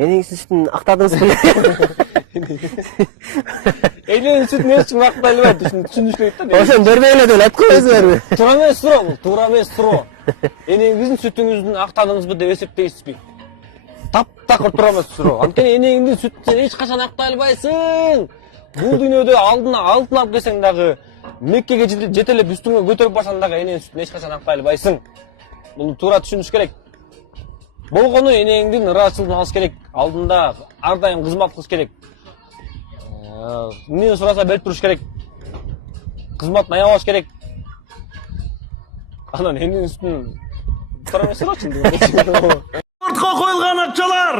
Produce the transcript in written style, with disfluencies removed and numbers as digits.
Энеңиздин сүтүн актадыңыз беле? Эненин сүтүн эч ким актай албайт, түшүнүш керек да. Ошону бербей эле деп айтып коесуздарбы? Туура эмес суроо бул, туура эмес суроо. Энеңиздин сүтүңүздүн актадыңызбы деп эсептейсизби? Таптакыр туура эмес суроо. Анткени энеңиздин сүтүн сен эч качан актай албайсың. Бул дүйнөдө алтын алып келсең дагы, Меккеге жетелеп үстүңө көтөрүп барсаң дагы энеңдин сүтүн эч качан актай албайсың. Муну туура түшүнүш керек. Болгону энеңдин ыраазычылыгын алыш керек. Алдында ар дайым кызмат кылыш керек. Эмне сураса берип туруш керек. Кызматын аябаш керек. Анан эненин сүтүн туура эмес суроочу. Спортқа қойылған ақшалар